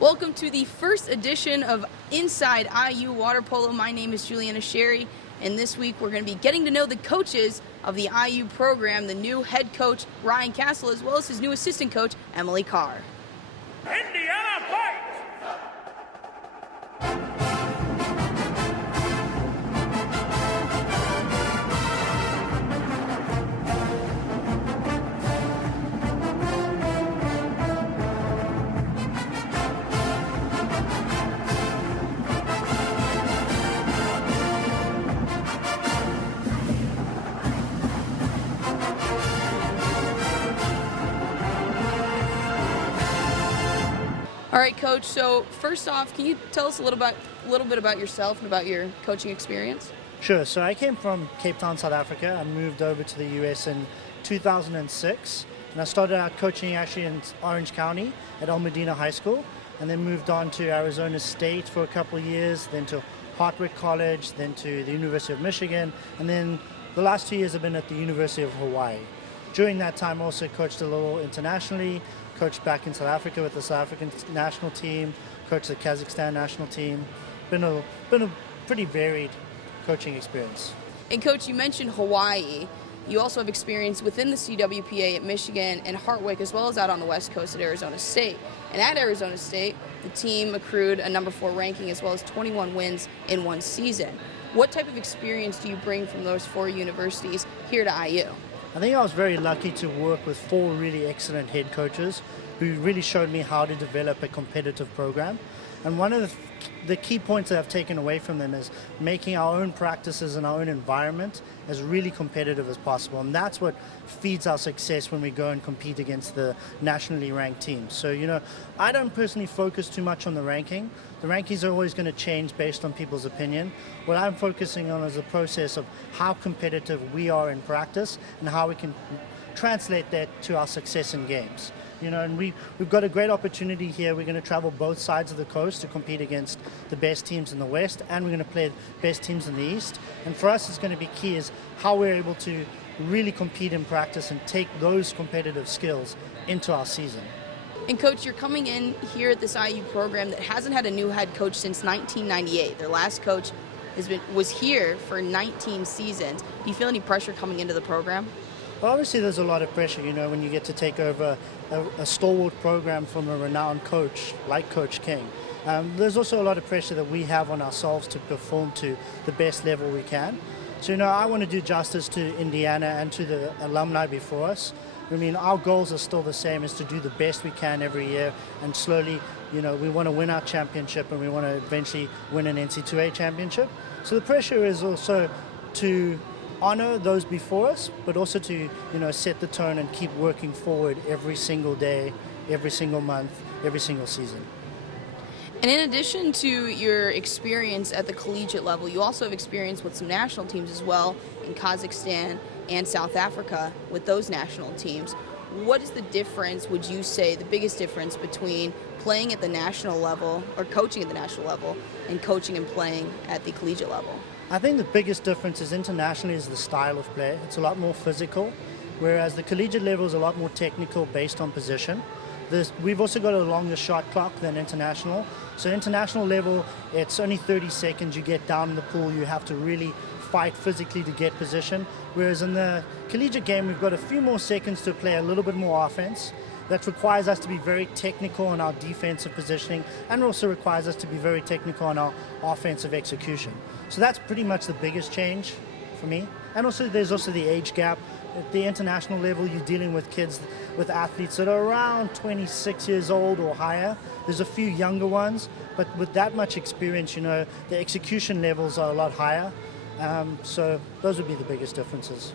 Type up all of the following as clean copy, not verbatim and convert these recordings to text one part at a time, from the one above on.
Welcome to the first edition of Inside IU Water Polo. My name is Juliana Sherry, and this week we're going to be getting to know the coaches of the IU program, the new head coach, Ryan Castle, as well as his new assistant coach, Emily Carr. Indiana fight! All right, Coach, so first off, can you tell us a little bit about yourself and about your coaching experience? Sure. So I came from Cape Town, South Africa. I moved over to the US in 2006, and I started out coaching actually in Orange County at El Medina High School, and then moved on to Arizona State for a couple of years, then to Hartwick College, then to the University of Michigan, and then the last 2 years I've been at the University of Hawaii. During that time, I also coached a little internationally, coached back in South Africa with the South African national team, coached the Kazakhstan national team. Been a pretty varied coaching experience. And Coach, you mentioned Hawaii. You also have experience within the CWPA at Michigan and Hartwick, as well as out on the West Coast at Arizona State. And at Arizona State, the team accrued a number 4 ranking as well as 21 wins in one season. What type of experience do you bring from those 4 universities here to IU? I think I was very lucky to work with 4 really excellent head coaches who really showed me how to develop a competitive program. And one of the key points that I've taken away from them is making our own practices and our own environment as really competitive as possible. And that's what feeds our success when we go and compete against the nationally ranked teams. So, I don't personally focus too much on the ranking. The rankings are always going to change based on people's opinion. What I'm focusing on is the process of how competitive we are in practice and how we can translate that to our success in games. And we've got a great opportunity here. We're going to travel both sides of the coast to compete against the best teams in the West, and we're going to play the best teams in the East. And for us, it's going to be key is how we're able to really compete in practice and take those competitive skills into our season. And Coach, you're coming in here at this IU program that hasn't had a new head coach since 1998. Their last coach was here for 19 seasons. Do you feel any pressure coming into the program? Well, obviously there's a lot of pressure, when you get to take over a stalwart program from a renowned coach like Coach King. There's also a lot of pressure that we have on ourselves to perform to the best level we can. So, I want to do justice to Indiana and to the alumni before us. Our goals are still the same, is to do the best we can every year, and slowly, we want to win our championship and we want to eventually win an NC2A championship. So the pressure is also to honor those before us, but also to set the tone and keep working forward every single day, every single month, every single season. And in addition to your experience at the collegiate level, you also have experience with some national teams as well in Kazakhstan and South Africa with those national teams. What is the difference, would you say, the biggest difference between playing at the national level or coaching at the national level and coaching and playing at the collegiate level? I think the biggest difference is internationally is the style of play. It's a lot more physical, whereas the collegiate level is a lot more technical based on position. We've also got a longer shot clock than international. So international level, it's only 30 seconds. You get down in the pool, you have to really fight physically to get position. Whereas in the collegiate game, we've got a few more seconds to play a little bit more offense. That requires us to be very technical in our defensive positioning, and also requires us to be very technical in our offensive execution. So that's pretty much the biggest change for me. And also there's also the age gap. At the international level, you're dealing with kids, with athletes that are around 26 years old or higher. There's a few younger ones, but with that much experience, the execution levels are a lot higher. So those would be the biggest differences.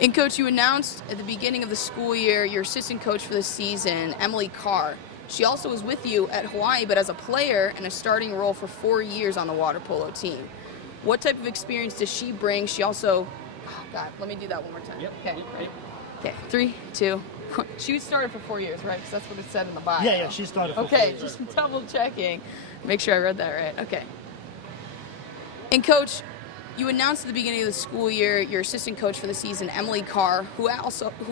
And Coach, you announced at the beginning of the school year your assistant coach for the season, Emily Carr. She also was with you at Hawaii, but as a player in a starting role for 4 years on the water polo team. What type of experience does she bring? She also, let me do that one more time. Yep. Okay. Okay, 3, 2, 1. She started for 4 years, right? Because that's what it said in the bio. Yeah, she started for 4 Okay, years. just double checking. Make sure I read that right. Okay. And Coach, You announced at the beginning of the school year your assistant coach for the season, Emily Carr, who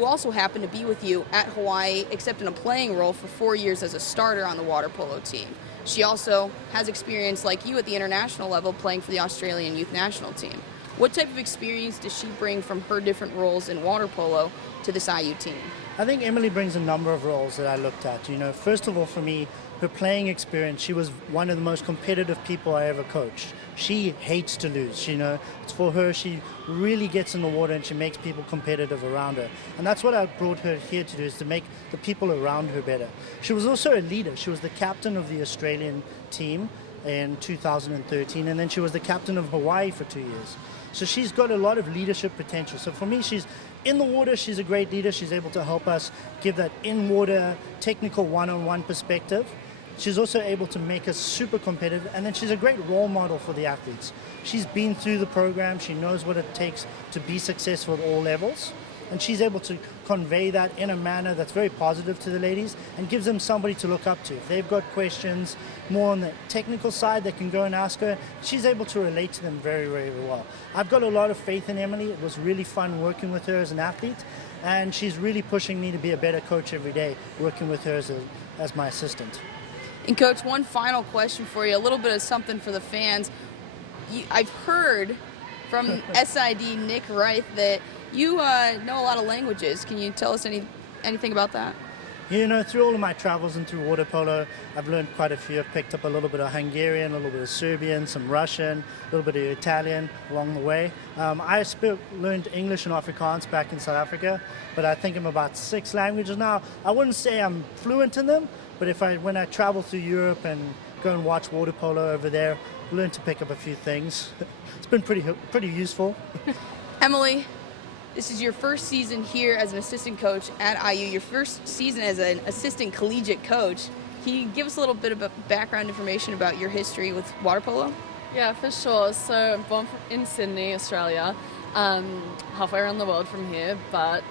also happened to be with you at Hawaii, except in a playing role for 4 years as a starter on the water polo team. She also has experience like you at the international level playing for the Australian youth national team. What type of experience does she bring from her different roles in water polo to this IU team? I think Emily brings a number of roles that I looked at. First of all, for me, her playing experience, she was one of the most competitive people I ever coached. She hates to lose. It's for her, she really gets in the water and she makes people competitive around her. And that's what I brought her here to do, is to make the people around her better. She was also a leader. She was the captain of the Australian team in 2013, and then she was the captain of Hawaii for 2 years. So she's got a lot of leadership potential. So for me, she's in the water, she's a great leader. She's able to help us give that in-water technical one-on-one perspective. She's also able to make us super competitive, and then she's a great role model for the athletes. She's been through the program, she knows what it takes to be successful at all levels, and she's able to convey that in a manner that's very positive to the ladies and gives them somebody to look up to. If they've got questions more on the technical side, they can go and ask her. She's able to relate to them very, very well. I've got a lot of faith in Emily. It was really fun working with her as an athlete, and she's really pushing me to be a better coach every day, working with her as my assistant. And Coach, one final question for you, a little bit of something for the fans. I've heard from SID Nick Wright that you know a lot of languages. Can you tell us anything about that? Through all of my travels and through water polo, I've learned quite a few. I've picked up a little bit of Hungarian, a little bit of Serbian, some Russian, a little bit of Italian along the way. I learned English and Afrikaans back in South Africa, but I think I'm about 6 languages now. I wouldn't say I'm fluent in them, but when I travel through Europe and go and watch water polo over there, I learn to pick up a few things. It's been pretty useful. Emily, this is your first season here as an assistant coach at IU, your first season as an assistant collegiate coach. Can you give us a little bit of background information about your history with water polo? Yeah, for sure. So I'm born in Sydney, Australia, halfway around the world from here, but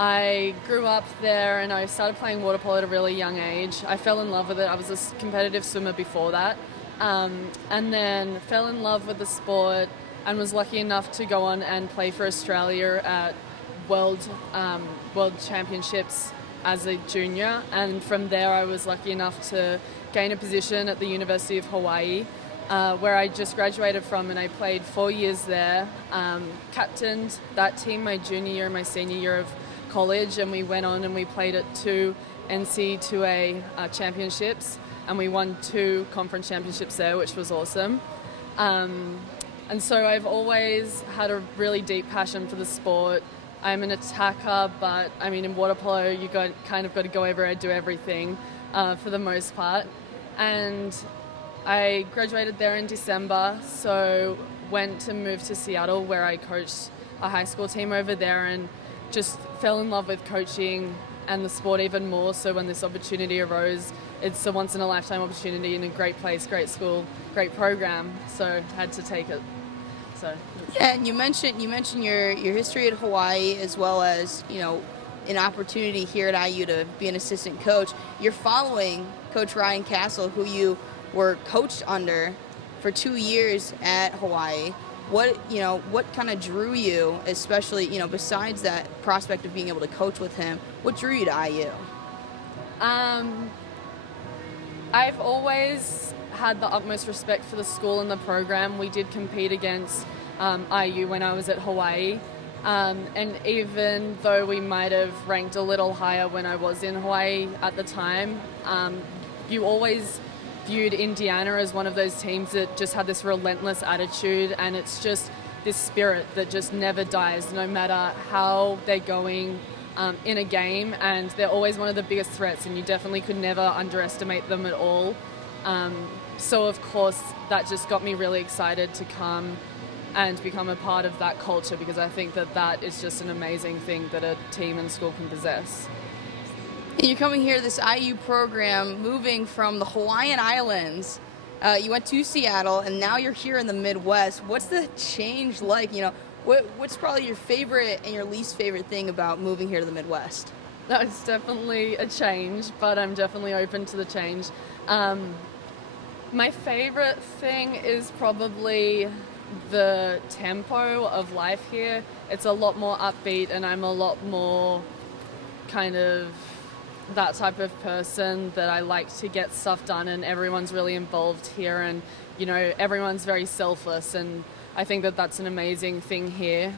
I grew up there and I started playing water polo at a really young age. I fell in love with it. I was a competitive swimmer before that, and then fell in love with the sport and was lucky enough to go on and play for Australia at World Championships as a junior. And from there I was lucky enough to gain a position at the University of Hawaii, where I just graduated from, and I played 4 years there. Captained that team my junior year and my senior year of college, and we went on and we played at 2 NC2A championships, and we won 2 conference championships there, which was awesome. And so I've always had a really deep passion for the sport. I'm an attacker, but I mean in water polo you kind of got to go everywhere, do everything for the most part. And I graduated there in December, so went to move to Seattle where I coached a high school team over there and just fell in love with coaching and the sport even more. So when this opportunity arose, it's a once in a lifetime opportunity in a great place, great school, great program. So had to take it. So yeah, and you mentioned your history at Hawaii as well as an opportunity here at IU to be an assistant coach. You're following Coach Ryan Castle, who you were coached under for 2 years at Hawaii. What kind of drew you, especially, besides that prospect of being able to coach with him, what drew you to IU? I've always had the utmost respect for the school and the program. We did compete against IU when I was at Hawaii. And even though we might have ranked a little higher when I was in Hawaii at the time, you always viewed Indiana as one of those teams that just had this relentless attitude, and it's just this spirit that just never dies no matter how they're going in a game, and they're always one of the biggest threats, and you definitely could never underestimate them at all. So of course that just got me really excited to come and become a part of that culture, because I think that is just an amazing thing that a team and school can possess. And you're coming here to this IU program, moving from the Hawaiian Islands. You went to Seattle, and now you're here in the Midwest. What's the change like? What's probably your favorite and your least favorite thing about moving here to the Midwest? No, it's definitely a change, but I'm definitely open to the change. My favorite thing is probably the tempo of life here, it's a lot more upbeat, and I'm a lot more kind of that type of person that I like to get stuff done, and everyone's really involved here, and you know, everyone's very selfless, and I think that that's an amazing thing here.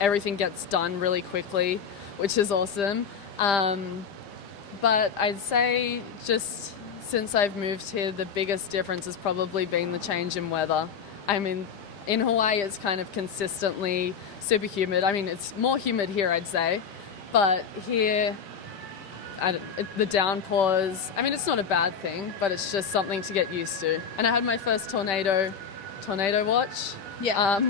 Everything gets done really quickly, which is awesome. But I'd say just since I've moved here, the biggest difference has probably been the change in weather. I mean, in Hawaii, it's kind of consistently super humid. I mean, it's more humid here, I'd say. But here, the downpours, I mean, it's not a bad thing, but it's just something to get used to. And I had my first tornado watch. Yeah.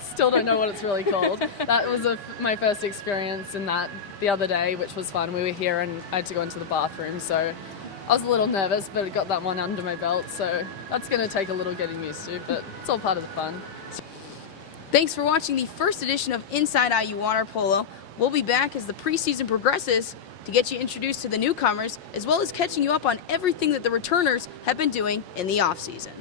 Still don't know what it's really called. That was my first experience in that the other day, which was fun. We were here and I had to go into the bathroom, so I was a little nervous, but I got that one under my belt, so that's going to take a little getting used to, but it's all part of the fun. Thanks for watching the first edition of Inside IU Water Polo. We'll be back as the preseason progresses to get you introduced to the newcomers, as well as catching you up on everything that the returners have been doing in the off-season.